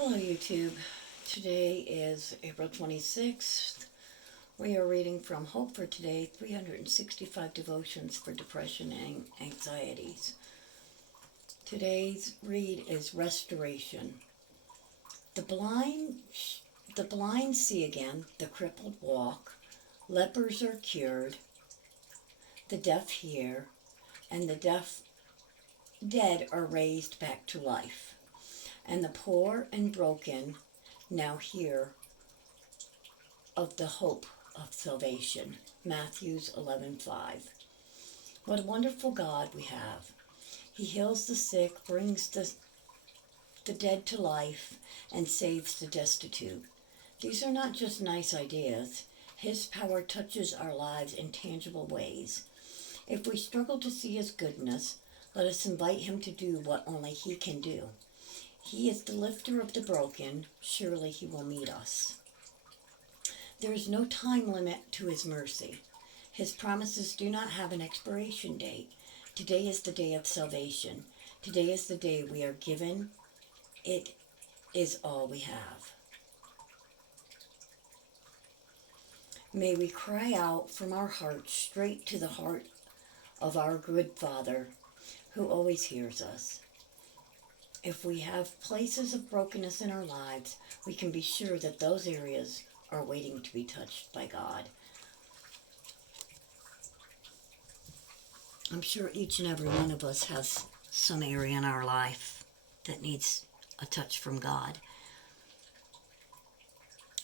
Hello YouTube. Today is April 26th. We are reading from Hope for Today, 365 Devotions for Depression and Anxieties. Today's read is Restoration. The blind see again, the crippled walk, lepers are cured, the deaf hear, and the dead are raised back to life. And the poor and broken now hear of the hope of salvation. Matthew 11:5. What a wonderful God we have. He heals the sick, brings the dead to life, and saves the destitute. These are not just nice ideas. His power touches our lives in tangible ways. If we struggle to see His goodness, let us invite Him to do what only He can do. He is the lifter of the broken. Surely He will meet us. There is no time limit to His mercy. His promises do not have an expiration date. Today is the day of salvation. Today is the day we are given. It is all we have. May we cry out from our hearts straight to the heart of our good Father, who always hears us. If we have places of brokenness in our lives, we can be sure that those areas are waiting to be touched by God. I'm sure each and every one of us has some area in our life that needs a touch from God.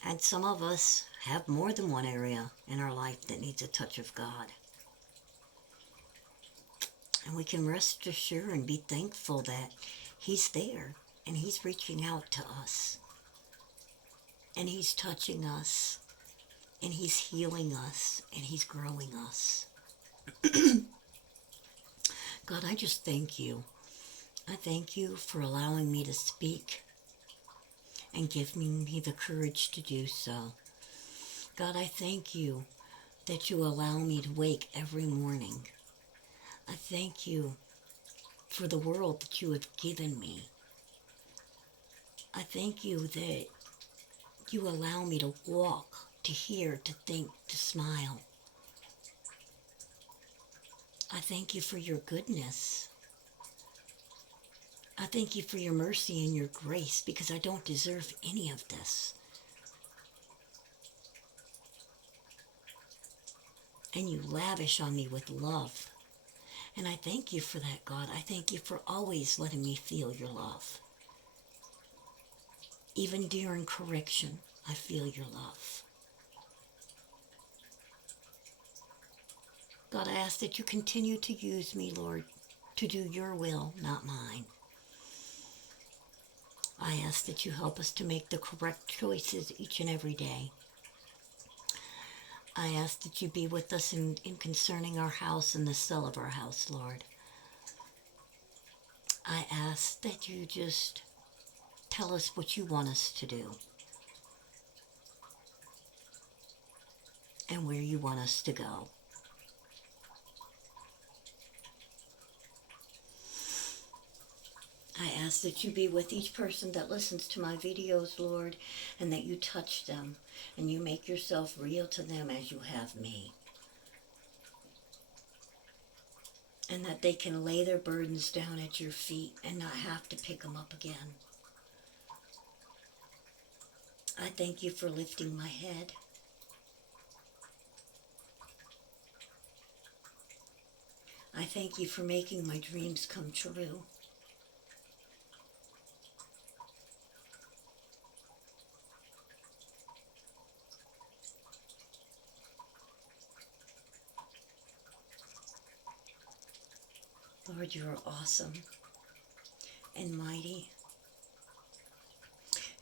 And some of us have more than one area in our life that needs a touch of God. And we can rest assured and be thankful that He's there and He's reaching out to us. And He's touching us. And He's healing us. And He's growing us. God, I just thank You. I thank You for allowing me to speak and giving me the courage to do so. God, I thank You that You allow me to wake every morning. I thank You for the world that You have given me. I thank You that You allow me to walk, to hear, to think, to smile. I thank You for Your goodness. I thank You for Your mercy and Your grace, because I don't deserve any of this. And You lavish on me with love. And I thank You for that, God. I thank You for always letting me feel Your love. Even during correction, I feel Your love. God, I ask that You continue to use me, Lord, to do Your will, not mine. I ask that You help us to make the correct choices each and every day. I ask that You be with us in concerning our house and the sale of our house, Lord. I ask that You just tell us what You want us to do and where You want us to go. I ask that You be with each person that listens to my videos, Lord, and that You touch them and You make Yourself real to them as You have me. And that they can lay their burdens down at Your feet and not have to pick them up again. I thank You for lifting my head. I thank You for making my dreams come true. Lord, You are awesome and mighty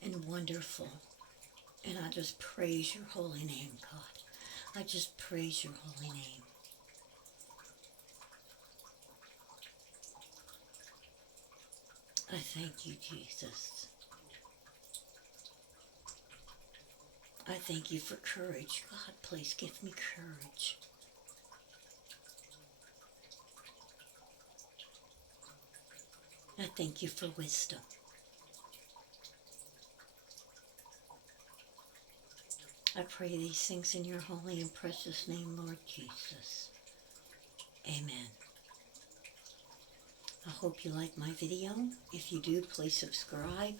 and wonderful. And I just praise Your holy name, God. I just praise Your holy name. I thank You, Jesus. I thank You for courage. God, please give me courage. I thank You for wisdom. I pray these things in your holy and precious name, Lord Jesus. Amen. I hope you like my video. If you do, please subscribe.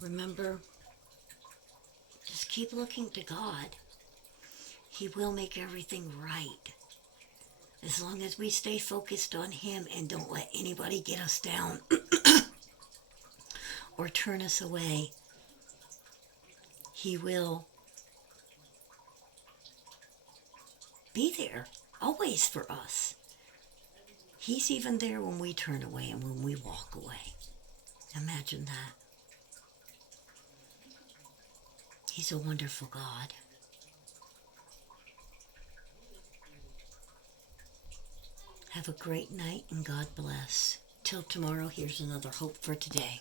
Remember, just keep looking to God. He will make everything right. As long as we stay focused on Him and don't let anybody get us down or turn us away, He will be there always for us. He's even there when we turn away and when we walk away. Imagine that. He's a wonderful God. Have a great night and God bless. Till tomorrow, here's another hope for today.